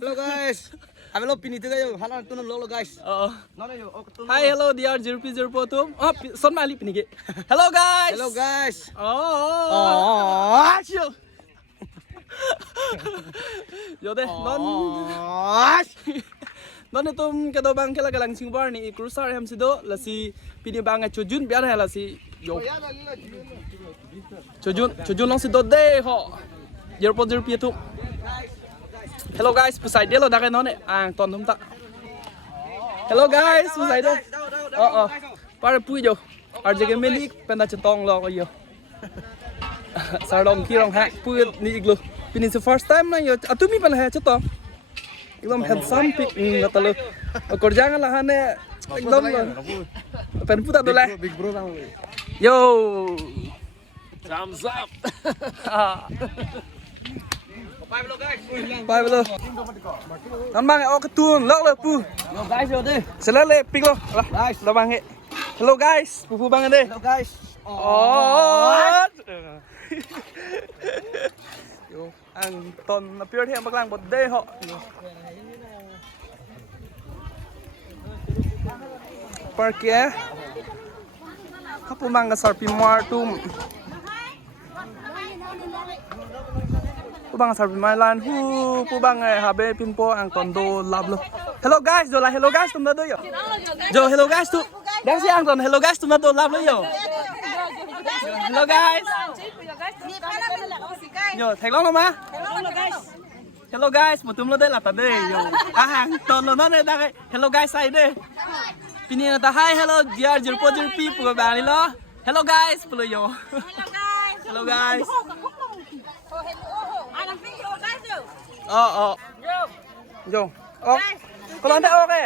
Hello guys. Hello pini tu kayo. Hala tu nam lo guys. Hi, hello dear 0P042. Oh, son mali pini ke. Hello guys. Hello guys. Chill. Yo deh, non itu kado bang kela galang singbar ni cruiser ham sido la si pini bang chojun biar la si yo. Chojun long sido deh ho. 0.0P2. Hello guys, pusai dia lo dah kan none ang ton thum ta. Hello guys, pusai dia. Para pui jo. RJ Gaming penda chetong lo ko yo. Sarong ki rong ha pui ni iglo. Pini is the first time na yo. Atumi pala ha chetong. एकदम handsome pic ngata lo. Korjang lah hane एकदम pen puta dole. Big bro lang. Yo. Thumbs up. Bye bye. Nắm bang ở cái tuồng lắc lắc pu. Hello guys yo đi. Selalu le pik lo. Guys, lo bang. Hello guys, pu bang đây. Hello guys. Yo, ang ton na pure thêm bác lang bột đây họ. Parkia. Kapu mang ka sarpi martum. Pubang sarpi mailan hu pubang habe pimpo ang tondo lablo. Hello guys, do la hello guys tum do yo. Jo hello guys tu. Đang si ang ton hello guys tum do lablo yo. Hello guys. Yo thầy long ma. Hello guys, một tum lo đây là ta đây yo. Ang ton lo nó đây đang hello guys sai đây. Pini na ta hi hello dear 0.0P pu ba ni lo. Hello guys pu lo yo. Hello guys. Yo. Kalau anda oke.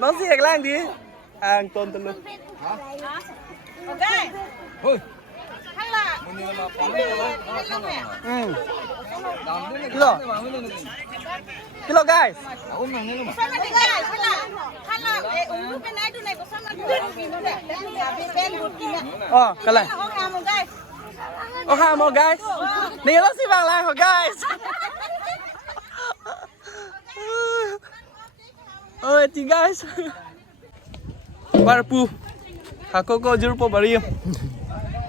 Nó gì cái lang đi. Ang ton telu. Oke. Hoi. Hala. Kilo. Kilo guys. Sama di guys. Hala. Hala. Ungu penai tu naik sama tu. Tapi pen rutinnya. Oh, kalah. Oh kamu guys. Oh, ha mo guys. Nih lo si bang lang ho guys. Ôi chị guys. Barpu. Hako ko jur po bari.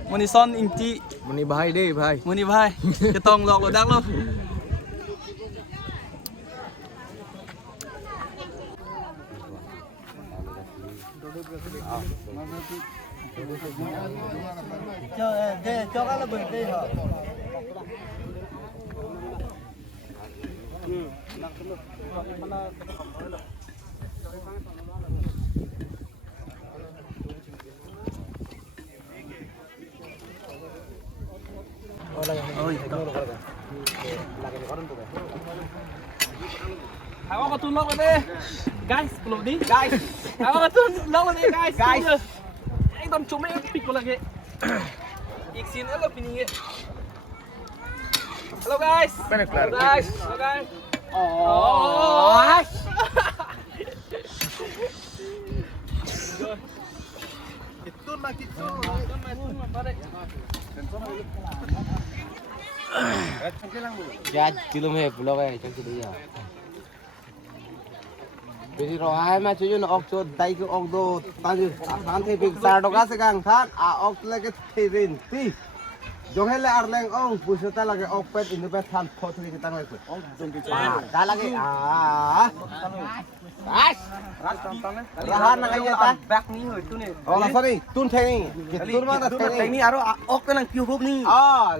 Muni son inti. Muni bahai deh bahai. Muni bhai. Cái tông lọc lo đắc luôn. Cho các là bừng đi hả? Ako katulog na deh. Guys, pulo di. Guys. Ako katulog na deh guys. Guys. एकदम चुमे पिक को लगे. एक scene hello पिनी है. Hello guys. Hello guys. Hello guys. Kitun mah kitun. Ya kilo me pulau kayak macam tu dia. Jadi rohai macam tu nak okso dai ke okdo tanya nanti besar doa sekarang kan ok lagi tirin ti. Jangan le arleng ong pusata lagi okpet ini pet han foto kita nak ikut. Dah lagi Guys, rahan nak aja ta. Back ni hồi tu ni. Oh, sorry, tun theng ni. Tun mana theng ni? aro ok cái năng kêu ni.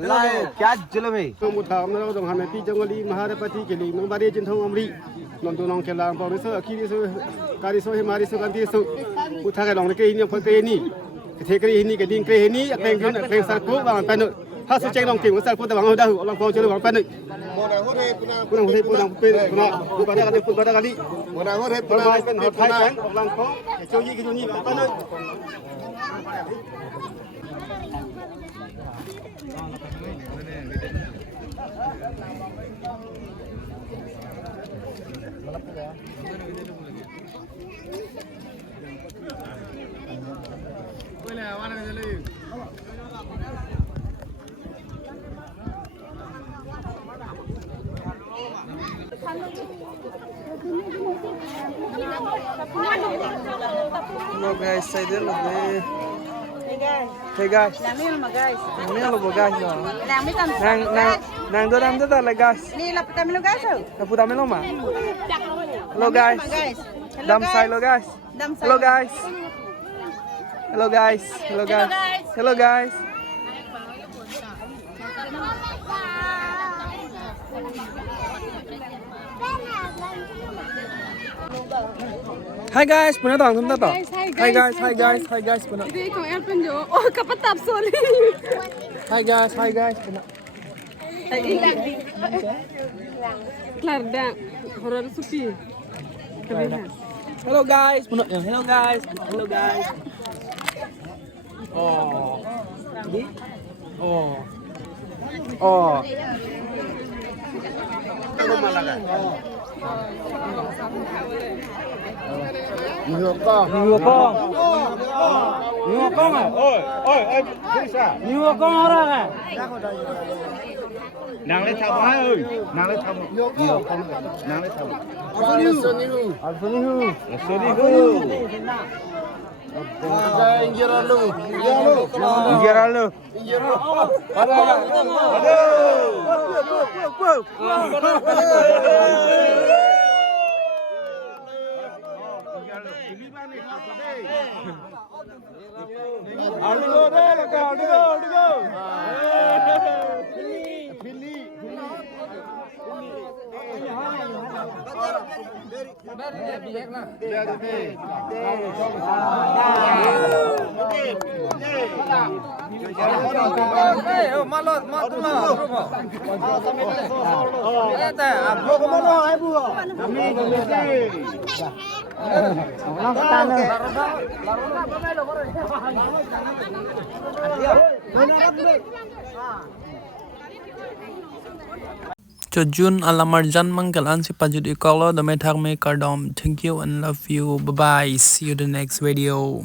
Lai kya jelo me. Một tháng nó đồng hành pi trong đi Maharapati cái đi nông bari trên thông Amri nông tu nông cái làm bảo sơ khi đi sơ cari sơ himari sơ kan ti sơ một tháng cái lòng cái ini phật cái ni cái cái ini cái đinh cái ini cái sar quốc bằng pan nữa ha sơ tranh lòng kiểu sar quốc bằng đâu lòng phong chơi bằng pan nữa punang pe punang pada kali Munang hore punang kan hot hai kan lòng phong cái chơi gì pan nữa Boleh, mana Hello guys, saya dia lagi. Hey guys. Làm đi mà guys. Ini lo guys no. Làm đi tầm. Nang do dam da guys. Ni là tầm lo guys rồi. Na puta melo ma. Hello guys. Dam sai lo guys. Hello guys. Hello guys. Hello guys. Hello guys. Hi guys, puna tong thum ta to. Hi guys, puna. Hindi ko airpan jo. Oh, kapatap sorry. Hi guys, puna. Klarda. Horror supi. Hello guys, puna. Hello guys. Hello guys. Oh. Oh. Oh. Nhiều con à? Ôi, không sao. Nhiều con ra à? Nàng lên thăm hai ơi, nàng lên thăm. Nhiều con, nàng lên thăm. Alsonihu. Injiralu. Cho Jun alamarjan manggalan si pajudi kolo damai thak me kardom. Thank you and love you. Bye bye. See you the next video.